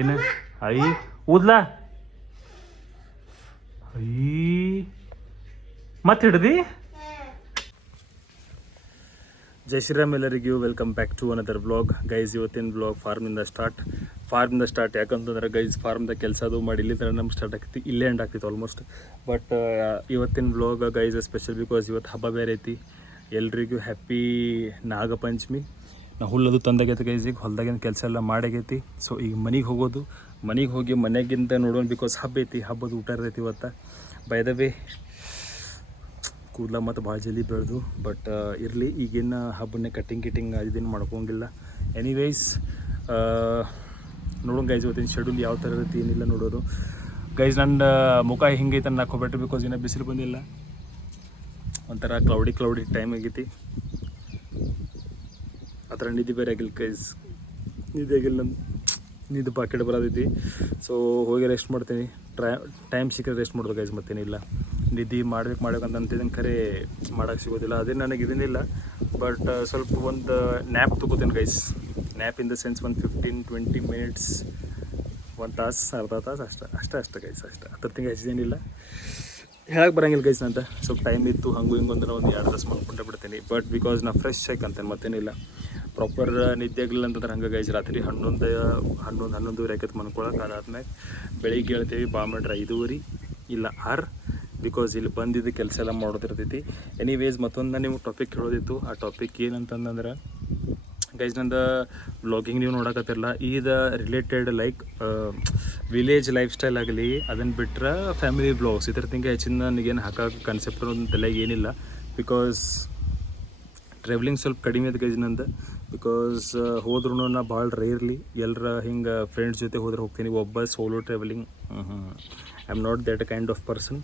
ಏನು I ಊದ್ಲಾ I ಮತ್ತೆ ಹಿಡ್ದಿ. ಜೈ ಶ್ರೀರಾಮ್ ಎಲ್ಲರಿಗೂ welcome back to another vlog. Guys ಇವತ್ತಿನ ವ್ಲಾಗ್ ಫಾರ್ಮಿಂದ ಸ್ಟಾರ್ಟ್ ಯಾಕಂತಂದ್ರೆ ಗೈಸ್ ಫಾರ್ಮ್ದಾಗ ಕೆಲಸ ಅದು ಮಾಡಿ ಇಲ್ಲಿ ಥರ ನಮ್ಗೆ ಸ್ಟಾರ್ಟ್ ಆಗ್ತಿ, ಇಲ್ಲೇ ಎಂಡ್ ಆಗ್ತಿತ್ತು ಆಲ್ಮೋಸ್ಟ್. ಬಟ್ ಇವತ್ತಿನ ವ್ಲಾಗ್ ಗೈಸ್ ಸ್ಪೆಷಲ್ ಬಿಕಾಸ್ ಇವತ್ತು ಹಬ್ಬ ಬೇರೆ ಐತಿ. ಎಲ್ರಿಗೂ ಹ್ಯಾಪಿ ನಾಗಪಂಚಮಿ. ನಾ ಹುಲ್ಲದು ತಂದಾಗೈತಿ ಗೈಸ್, ಈಗ ಹೊಲ್ದಾಗಿನ ಕೆಲಸ ಎಲ್ಲ ಮಾಡಾಗೈತಿ. ಸೊ ಈಗ ಮನೆಗೆ ಹೋಗೋದು, ಮನೆಗೆ ಹೋಗಿ ಮನೆಗಿಂತ ನೋಡೋಣ ಬಿಕಾಸ್ ಹಬ್ಬ ಐತಿ, ಹಬ್ಬದ ಊಟ ಇರ್ತೈತಿ ಇವತ್ತು. ಬೈ ದ ವೇ ಕೂದಲ ಮತ್ತು ಭಾಳ ಜಲ್ದಿ ಬೆಳೆದು, ಬಟ್ ಇರಲಿ ಈಗಿನ ಹಬ್ಬನೇ ಕಟ್ಟಿಂಗ್ ಅದೇನು ಮಾಡ್ಕೊಂಗಿಲ್ಲ. ಎನಿವೇಸ್ ನೋಡೋಣ ಗೈಸ್ ಇವತ್ತಿನ ಶೆಡ್ಯೂಲ್ ಯಾವ ಥರ ಇರುತ್ತೆ ಏನಿಲ್ಲ ನೋಡೋದು. ಗೈಸ್ ನನ್ನ ಮುಖ ಹಿಂಗೈತೆ ಅಂತ ಹಾಕೋಬೇಡ್ರಿ ಬಿಕಾಸ್ ಇನ್ನೂ ಬಿಸಿಲು ಬಂದಿಲ್ಲ, ಒಂಥರ ಕ್ಲೌಡಿ ಟೈಮ್ ಆಗೈತಿ. ಆ ಥರ ನಿದ್ದೆ ಬೇರೆ ಆಗಿಲ್ಲ ಗೈಸ್, ನಿದ್ದೆ ಆಗಿಲ್ಲ, ನಿದ್ದೆ ಪಾಕೆಟ್ ಬರೋದೈತಿ. ಸೊ ಹೋಗಿ ರೆಸ್ಟ್ ಮಾಡ್ತೀನಿ, ಟೈಮ್ ಸಿಕ್ಕರೆ ರೆಸ್ಟ್ ಮಾಡೋದು ಗೈಸ್, ಮತ್ತೇನಿಲ್ಲ. ನಿದ್ದೆ ಮಾಡ್ಬೇಕಂತ ಅಂತಿದ್ದೀನಿ, ಖರೆ ಮಾಡೋಕ್ಕೆ ಸಿಗೋದಿಲ್ಲ. ಅದೇ ನನಗೆ ಇದನ್ನಿಲ್ಲ, ಬಟ್ ಸ್ವಲ್ಪ ಒಂದು ನ್ಯಾಪ್ ತೊಗೋತೀನಿ guys. Nap in the sense ಒಂದು 15-20 ಮಿನಿಟ್ಸ್, ಒಂದು ತಾಸು ಅರ್ಧ ತಾಸು ಅಷ್ಟೇ ಗೈಸ್, ಅದ್ರ ತಿಂಗ ಹೆಚ್ಚೇನಿಲ್ಲ. ಹೇಳಕ್ಕೆ ಬರೋಂಗಿಲ್ಲ ಗೈಸ್ ಅಂತ. ಸ್ವಲ್ಪ ಟೈಮ್ ಇತ್ತು ಹಂಗೂ ಹಿಂಗೆ ಒಂದು 2 ತಾಸು ಮಾಡ್ಕೊಂಡೆ ಬಿಡ್ತೀನಿ. ಬಟ್ ಬಿಕಾಸ್ ನಾ ಫ್ರೆಶ್ ಆಯ್ಕಂತೇನೆ, ಮತ್ತೇನಿಲ್ಲ. ಪ್ರಾಪರ್ ನಿದ್ದೆ ಆಗಲಿಲ್ಲ ಅಂತಂದ್ರೆ ಹಂಗೆ ಗೈಸ್ ರಾತ್ರಿ 11-11:30 ಆಕೈತೆ ಮನ್ಕೊಳಕ್ಕೆ. ಅದಾದ್ಮೇಲೆ ಬೆಳಿಗ್ಗೆ ಹೇಳ್ತೀವಿ ಬಾ ಮಾಡ್ರೆ 5:30 ಇಲ್ಲ 6, ಬಿಕಾಸ್ ಇಲ್ಲಿ ಬಂದಿದ್ದು ಕೆಲಸ ಎಲ್ಲ ಮಾಡೋದಿರ್ತೈತಿ. ಎನಿವೇಸ್ ಮತ್ತೊಂದು ನಿಮ್ಗೆ ಟಾಪಿಕ್ ಹೇಳೋದಿತ್ತು. ಆ ಟಾಪಿಕ್ ಏನಂತಂದ್ರೆ ಗೈಸ್ ನಂದು ವ್ಲಾಗಿಂಗ್ ನೀವು ನೋಡಕತ್ತಿರಲ್ಲ, ಇದು related like village life style ಆಗಲಿ, ಅದನ್ನು ಬಿಟ್ಟರೆ ಫ್ಯಾಮಿಲಿ ವ್ಲಾಗ್ಸ್ ಇದ್ರ ತಿಂಗ ಹೆಚ್ಚಿನ ನನಗೇನು ಹಾಕೋಕೆ ಕಾನ್ಸೆಪ್ಟ್ ಅನ್ನೋದು ತಲೆಗೆ ಏನಿಲ್ಲ. ಬಿಕಾಸ್ ಟ್ರಾವೆಲಿಂಗ್ ಸ್ವಲ್ಪ ಕಡಿಮೆ ಅದು ಗೈಸ್ ನಂದು. ಬಿಕಾಸ್ ಹೋದ್ರೂ ನಾ ಭಾಳ ರೇರ್ಲಿ ಎಲ್ಲರ ಹಿಂಗೆ ಫ್ರೆಂಡ್ಸ್ ಜೊತೆ ಹೋದ್ರೆ ಹೋಗ್ತೀನಿ, ಒಬ್ಬ solo travelling I am not that kind of person.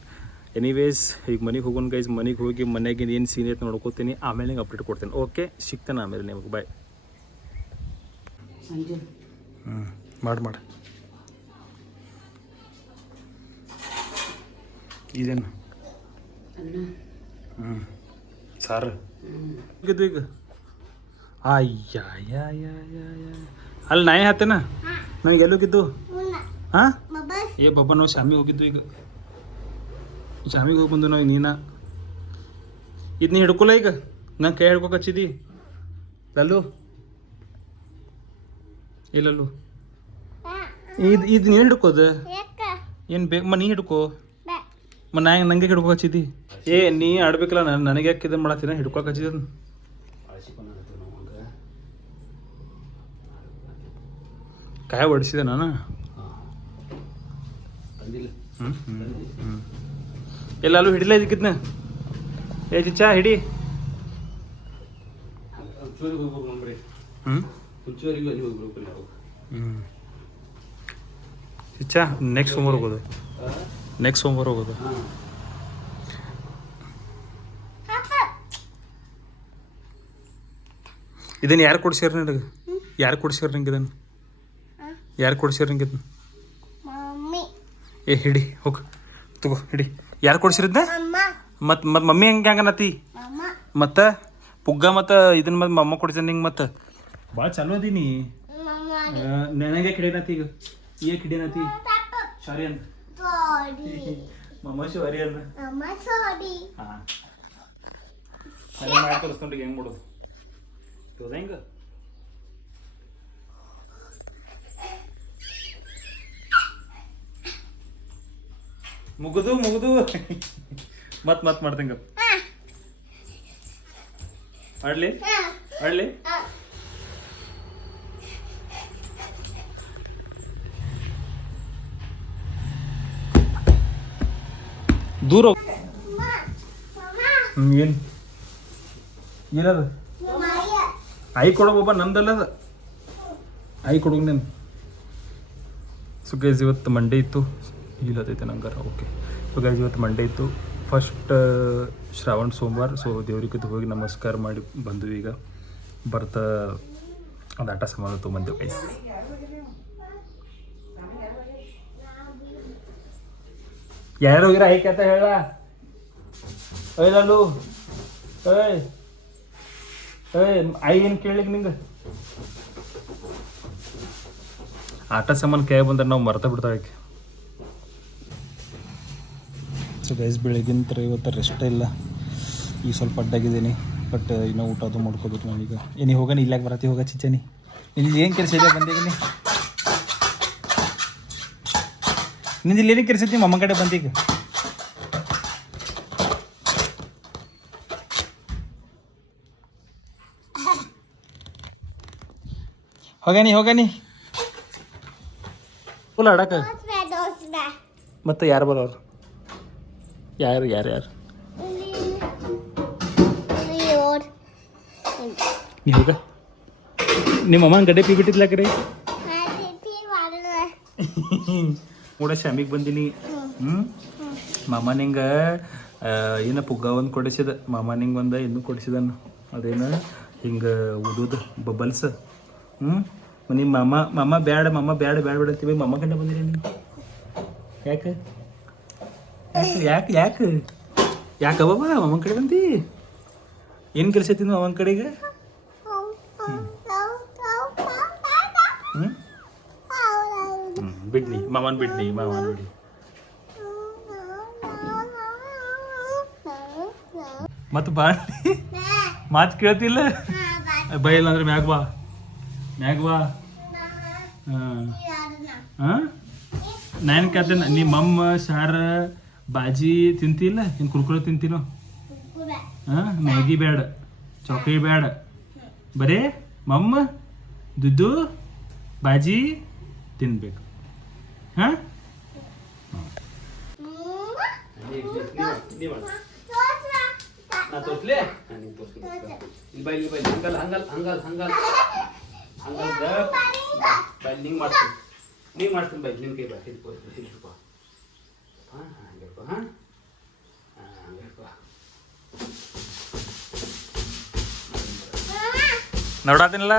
Anyways ಈಗ ಮನೆಗೆ ಹೋಗೋಣ ಗೈಸ್, ಮನೆಗೆ ಹೋಗಿ ಮನೆಗಿನ ಏನು ಸೀನ್ ಐತೆ ನೋಡ್ಕೋತೀನಿ, ಆಮೇಲೆ ಹಿಂಗೆ ಅಪ್ಡೇಟ್ ಕೊಡ್ತೀನಿ. ಓಕೆ, ಸಿಗ್ತಾನೆ ಆಮೇಲೆ ನಿಮಗೆ, ಬಾಯ್. ಮಾಡಿ ಇದೇನು ಸಾರು ಹೋಗಿದ್ದು ಈಗ. ಅಯ್ಯ ಅಲ್ಲಿ ನಾಯಿ ಹತ್ತೇನ ನಮಗೆ ಎಲ್ಲಿ ಹೋಗಿದ್ದು? ಹಾಂ ಏ ಬಾಬಾ ನಾವು ಶಾಮಿಗೆ ಹೋಗಿದ್ದು. ಈಗ ಶಾಮಿಗೆ ಹೋಗಿ ಬಂದು ನಾವು ನೀನ ಇದು ನೀ ಹಿಡ್ಕೊಲ್ಲ. ಈಗ ನಂಗೆ ಕೈ ಹಿಡ್ಕೊಕ್ ಹಚ್ಚಿದಿ ಲಲ್ಲು, ಇಲ್ಲಲ್ಲು ಇದು ನೀನು ಹಿಡ್ಕೋದು ಏನು ಬೇಕು ನೀ ಹಿಡ್ಕೋ. ನಂಗೆ ಹಿಡ್ಕೊ ಹಚ್ಚಿದಿ. ಏ ನೀ ಆಡ್ಬೇಕಲ್ಲ, ನನಗೆ ಯಾಕೆ ಇದನ್ನು ಮಾಡತ್ತೀನ, ಹಿಡ್ಕೊಕ್ ಹಚ್ಚಿದ. ಕಾಯ ಹೊಡಿಸಿದೆ ನಾನು. ಎಲ್ಲೂ ಹಿಡಿಲ್ಲ ಇದಕ್ಕಿದ್ನ. ಏ ಚಿಚ್ಚಾ ಹಿಡಿ. ಚಿಚ್ಚಾ ನೆಕ್ಸ್ಟ್ ಸೋಮವಾರ ಹೋಗೋದು. ಇದನ್ನು ಯಾರು ಕೊಡ್ಸ್ಯಾರ ನಿನಗೆ? ಇದನ್ನು ಯಾರು ಕೊಡ್ಸ್ಯಾರ ನಿಂಗೆ ಇದನ್ನು? ಏ ಹಿಡಿ ಹೋಗಿ ತಗೋ ಹಿಡಿ. ಯಾರು ಕೊಡ್ಸಿರಿದ್ದ? ಮತ್ತು ಮಮ್ಮಿ ಹೆಂಗನತಿ ಮತ್ತು ಪುಗ್ಗ ಮತ್ತು ಇದನ್ನ ಮತ್ತು ಮಮ್ಮ ಕೊಡ್ಸೇನೆ ನಿಂಗೆ. ಮತ್ತು ಭಾಳ ಚಲೋ ಅದೀನಿ. ನನಗೆ ಹಿಡಿಯನತಿ ಈಗ ಹಿಡಿಯನತಿ ಸಾರಿ ಅಂತ ಮಮ್ಮ ಸಾರಿ ಅಂದ. ಹಾಂ ಮಾಡಿ ತೋರಿಸ್ಕೊಂಡ್ರಿ ಹೆಂಗೆ ಮಾಡೋದು ತೋದ ಹೆಂಗೆ. ಮುಗಿದು ಮತ್ ಮಾಡ್ತಂಗ ಆಡ್ಲಿ ದೂರ ಏನದ ಐ ಕೊಡೋಬ್ಬ ನಮ್ದಲ್ಲ ಅದ ಐ ಕೊಡೋಗ ನೀನು. ಸೊ ಗೈಸ್ ಇವತ್ತು ಮಂಡೇ ಇತ್ತು, ಇಲ್ಲದೈತೆ ನಂಗಾರ. ಓಕೆ, ಸೊ ಗೈಸ್ ಇವತ್ತು ಮಂಡೇ ಇತ್ತು, ಫಸ್ಟ್ ಶ್ರಾವಣ ಸೋಮವಾರ. ಸೊ ದೇವ್ರಿಗೆ ಹೋಗಿ ನಮಸ್ಕಾರ ಮಾಡಿ ಬಂದು ಈಗ ಬರ್ತಾ ಒಂದು ಆಟ ಸಾಮಾನು ತೊಗೊಂಬಂದೆವು ಗೈಸ್. ಯಾರು ಹೋಗಿರ ಐಕೆ ಅಂತ ಹೇಳ. ಲಲ್ಲು ಐ ಏನು ಕೇಳಲಿಕ್ಕೆ ನಿಂಗೆ? ಆಟ ಸಾಮಾನು ಕೈ ಬಂದ್ರೆ ನಾವು ಮರ್ತ ಬಿಡ್ತಾವೆ. ಸೊ ಗೈಸ್ ಬೆಳಗಿನ ಇವತ್ತು ರೆಸ್ಟ್ ಇಲ್ಲ, ಈಗ ಸ್ವಲ್ಪ ಅಡ್ಡಾಗಿದ್ದೀನಿ. ಬಟ್ ಇನ್ನೂ ಊಟ ಅದು ಮಾಡ್ಕೋಬೇಕು ನಾವೀಗ. ಏನಿ ಹೋಗೋಣ, ಇಲ್ಲಾಗ ಬರತ್ತಿ ಹೋಗ ಚಿಚ್ಚನಿ. ನಿಂದು ಏನು ಕೆಲಸ ಇದೆ ಬಂದೀಗ? ನಿಂದು ಇಲ್ಲಿ ಏನಕ್ಕೆ ಕೆಲಸ ಐತಿ? ಅಮ್ಮ ಕಡೆ ಬಂದೀಗ ಹೋಗಾನಿ ಫುಲ್ ಆಡಕ. ಮತ್ತೆ ಯಾರು ಬರೋರು? ಯಾರು ನೀ ಹೋಗ. ನಿಮ್ಮ ಅಮ್ಮನ ಗಡ್ಡೆ ಪಿ ಬಿಟ್ಟಿದ್ಲ ಕಡೆ ಕೂಡ ಶಾಮಿಗೆ ಬಂದೀನಿ. ಮಾಮ ನಿಂಗೆ ಏನ ಪುಗ್ಗ ಒಂದು ಕೊಡಿಸಿದ. ಮಾಮ ನಿಂಗೆ ಒಂದು ಇನ್ನೂ ಕೊಡಿಸಿದನು, ಅದೇನ ಹಿಂಗೆ ಊದೋದು ಬಬಲ್ಸ್. ನಿಮ್ಮ ಮಾಮ ಬ್ಯಾಡ ಅಂತೀವಿ. ಮಾಮ ಗಂಡ ಬಂದಿರಿ ನೀವು? ಯಾಕೆ ಬಾಬಾ ಮಾಮನ ಕಡೆ ಬಂದಿ? ಏನು ಕೆಲಸ ಐತಿ ಮಾಮನ ಕಡೆಗೆ? ಬಿಡ್ನಿ ಮಾಮನ್ ಬಿಡಿ. ಮತ್ತೆ ಬಾ, ಮಾತು ಕೇಳ್ತಿಲ್ಲ. ಬೈಲ್ಲ ಅಂದ್ರೆ ಮ್ಯಾಗ ಬಾ. ಹಾಂ ನಾನು ಕೇಳ್ತೇನೆ. ನಿಮ್ಮ ಅಮ್ಮ ಸಾರ ಬಾಜಿ ತಿಂತಿಲ್ಲ? ಏನು ಕುರ್ಕುರೆ ತಿಂತೀನೋ? ಮ್ಯಾಗಿ ಬೇಡ, ಚಾಕ್ಲೇಟ್ ಬೇಡ, ಬರೇ ಮಮ್ಮ ದುಡ್ಡು ಬಾಜಿ ತಿನ್ಬೇಕು. ಹಾಂ ಮಾಡ್ತೀನಿ ಬೈ. ನಿನ್ನ ಕೈ ಬಾ, ಹಿಡ್ಕೊ. ನೋಡಾತೀನಿಲ್ಲ.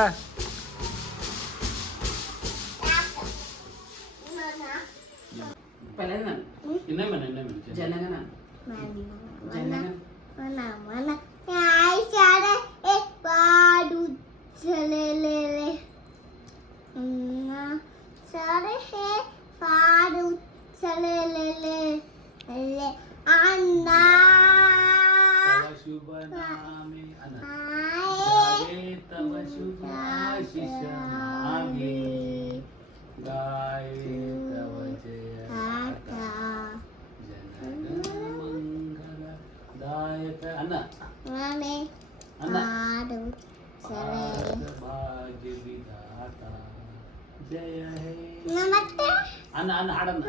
ಅನ್ನ ಹಾಡನ್ನ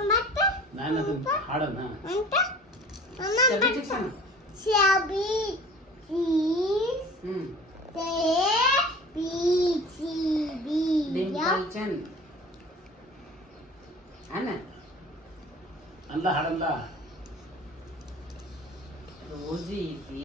ನಾನು ಅದನ್ನ ಹಾಡನ್ನ ಅಲ್ಲ ಹಾಡಲ್ಲ.